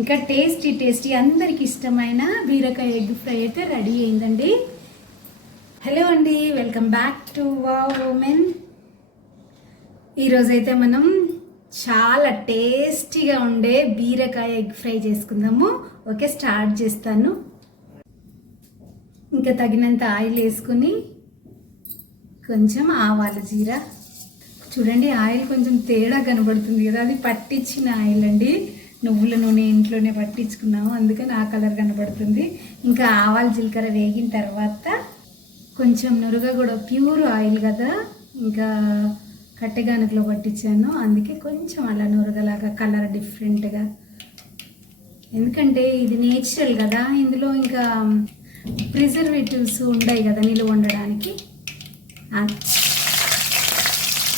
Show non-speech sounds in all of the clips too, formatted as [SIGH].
ఇంకా tasty tasty అందరికి ఇష్టమైన బీరకాయ ఎగ్ ఫ్రై అయితే రెడీ అయిందండి. హలో అండి వెల్కమ్ బ్యాక్ టు వా ఉమెన్ ఈరోజైతే మనం చాలా టేస్టీగా ఉండే బీరకాయ ఎగ్ ఫ్రై చేసుకుందాము. ఓకే స్టార్ట్ చేస్తాను. ఇంకా తగినంత ఆయిల్ వేసుకుని కొంచెం ఆవాల జీర. చూడండి ఆయిల్ కొంచెం తేడా కనబడుతుంది కదా అది పట్టించిన ఆయిల్ అండి. నువ్వుల నూనె ఇంట్లోనే పట్టించుకున్నాము అందుకని ఆ కలర్ కనబడుతుంది. ఇంకా ఆవాల జీలకర్ర వేగిన తర్వాత కొంచెం నురుగ కూడా ప్యూర్ ఆయిల్ కదా. ఇంకా కట్టెగానుకలో పట్టించాను. అందుకే కొంచెం అలా నురగలాగా కలర్ డిఫరెంట్గా. ఎందుకంటే ఇది నేచురల్ కదా. ఇందులో ఇంకా ప్రిజర్వేటివ్స్ ఉండయి కదా నిలువ ఉండడానికి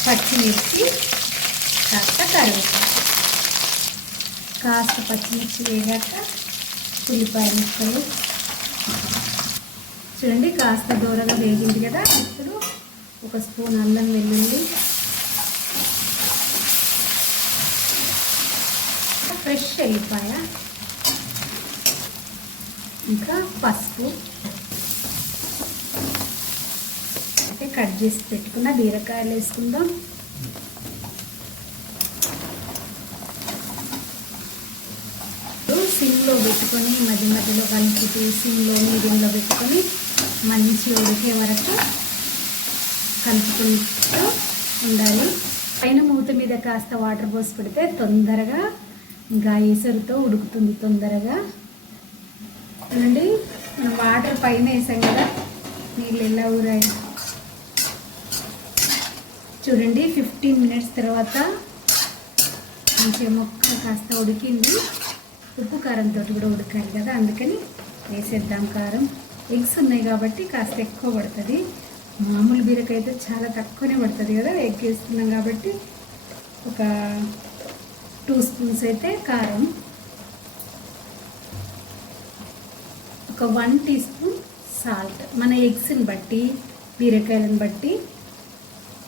పచ్చిమిర్చి కాస్త కరివేపాకు. కాస్త పచ్చిమిర్చి వేగాక ఉల్లిపాయ ముక్కలు. చూడండి కాస్త దూరగా వేగింది కదా. ఇప్పుడు ఒక స్పూన్ అల్లం వెల్లుల్లి. ఫ్రెష్ ఎల్లిపాయ ఇంకా పసుపు. అంటే కట్ చేసి పెట్టుకున్న బీరకాయలు వేసుకుందాం సిమ్లో పెట్టుకొని మధ్య మధ్యలో కలుపుతూ సిమ్లో మీడియంలో పెట్టుకొని మంచి ఉడికే వరకు కలుపుకుంటూ ఉండాలి. పైన మూత మీద కాస్త వాటర్ పోసి పెడితే తొందరగా ఇంకా ఎసరుతో ఉడుకుతుంది తొందరగా. చూడండి మనం వాటర్ పైన వేసాం కదా నీళ్ళు ఎలా ఊరాయి. చూడండి ఫిఫ్టీన్ మినిట్స్ తర్వాత మంచిగా మొక్క కాస్త ఉడికింది. ఉప్పు కారంతో కూడా ఉడకాలి కదా అందుకని వేసేద్దాం కారం. ఎగ్స్ ఉన్నాయి కాబట్టి కాస్త ఎక్కువ పడుతుంది. మామూలు బీరకాయ అయితే చాలా తక్కువనే పడుతుంది కదా ఎగ్ వేస్తున్నాం కాబట్టి ఒక టూ స్పూన్స్ అయితే కారం. ఒక వన్ టీ స్పూన్ సాల్ట్. మన ఎగ్స్ని బట్టి బీరకాయలను బట్టి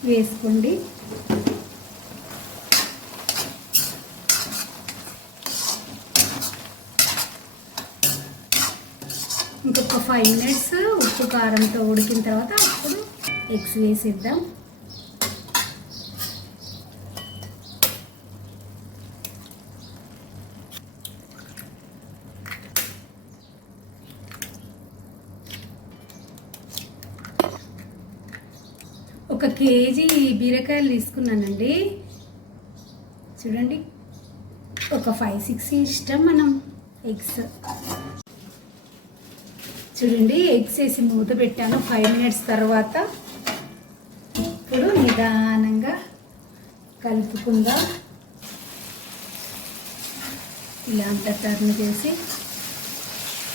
వేసుకోండి. ఫైవ్ మినిట్స్ ఉప్పు కారంతో ఉడికిన తర్వాత అప్పుడు ఎగ్స్ వేసిద్దాం. ఒక కేజీ బీరకాయలు తీసుకున్నానండి. చూడండి ఒక ఫైవ్ సిక్స్ ఇష్టం మనం ఎగ్స్. చూడండి ఎగ్స్ వేసి మూత పెట్టాను. ఫైవ్ మినిట్స్ తర్వాత ఇప్పుడు నిదానంగా కలుపుకుందాం. ఇలా అంతా టర్న్ చేసి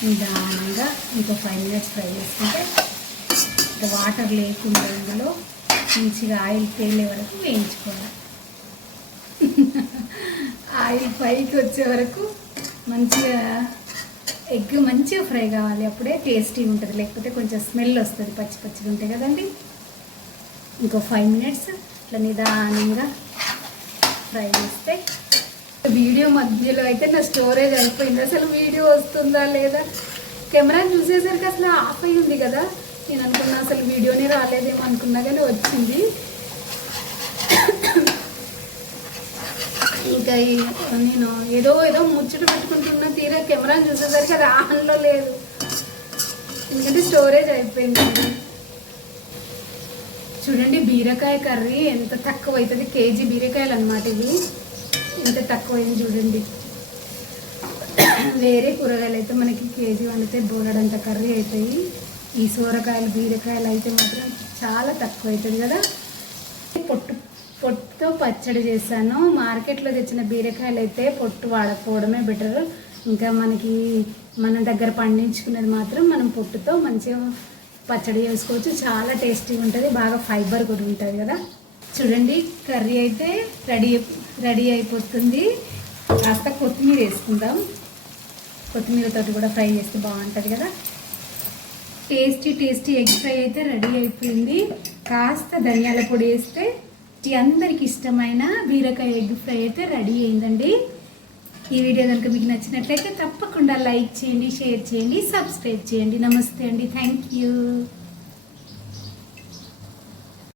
నిదానంగా ఇంకో ఫైవ్ మినిట్స్ ఫ్రై చేసుకుంటే వాటర్ లేకుండా ఇందులో మంచిగా ఆయిల్ తేలే వరకు వేయించుకోవాలి [LAUGHS] ఆయిల్ పైకి వచ్చే వరకు మంచిగా ఎగ్ మంచిగా ఫ్రై కావాలి అప్పుడే టేస్టీ ఉంటుంది. లేకపోతే కొంచెం స్మెల్ వస్తుంది పచ్చి పచ్చిగా ఉంటాయి కదండి. ఇంకో ఫైవ్ మినిట్స్ ఇట్లా నిదానంగా ఫ్రై చేస్తే. వీడియో మధ్యలో అయితే నా స్టోరేజ్ అయిపోయింది. అసలు వీడియో వస్తుందా లేదా? కెమెరా చూసేసరికి అసలు ఆఫ్ అయ్యింది కదా. నేను అనుకున్నా అసలు వీడియోనే రాలేదేమో అనుకున్నా కానీ వచ్చింది. ఇంకా నేను ఏదో ఏదో ముచ్చట పెట్టుకుంటున్నా తీరా కెమెరాని చూసేసరికి అది ఆన్లో లేదు. ఎందుకంటే స్టోరేజ్ అయిపోయింది. చూడండి బీరకాయ కర్రీ ఎంత తక్కువ అవుతుంది. కేజీ బీరకాయలు అనమాట ఇవి. ఎంత తక్కువ అయింది చూడండి. వేరే కూరగాయలు అయితే మనకి కేజీ వండితే బోలెడంత కర్రీ అవుతాయి ఈ సూరకాయలు బీరకాయలు అయితే మాత్రం చాలా తక్కువ అవుతుంది కదా. పొట్టు పొట్టుతో పచ్చడి చేశాను. మార్కెట్లో తెచ్చిన బీరకాయలు అయితే పొట్టు వాడకపోవడమే బెటర్. ఇంకా మనకి మన దగ్గర పండించుకున్నది మాత్రం మనం పొట్టుతో మంచిగా పచ్చడి చేసుకోవచ్చు. చాలా టేస్టీగా ఉంటుంది. బాగా ఫైబర్ కూడా ఉంటుంది కదా. చూడండి కర్రీ అయితే రెడీ రెడీ అయిపోతుంది. కాస్త కొత్తిమీర వేసుకుందాం. కొత్తిమీరతో కూడా ఫ్రై చేస్తే బాగుంటుంది కదా. టేస్టీ టేస్టీ ఎగ్ ఫ్రై అయితే రెడీ అయిపోయింది. కాస్త ధనియాల పొడి వేస్తే అందరికి ఇష్టమైన బీరకాయ ఎగ్ ఫ్రై అయితే రెడీ అయిందండి. ఈ వీడియో కనుక మీకు నచ్చినట్లయితే తప్పకుండా లైక్ చేయండి షేర్ చేయండి సబ్స్క్రైబ్ చేయండి. నమస్తే అండి. Thank you.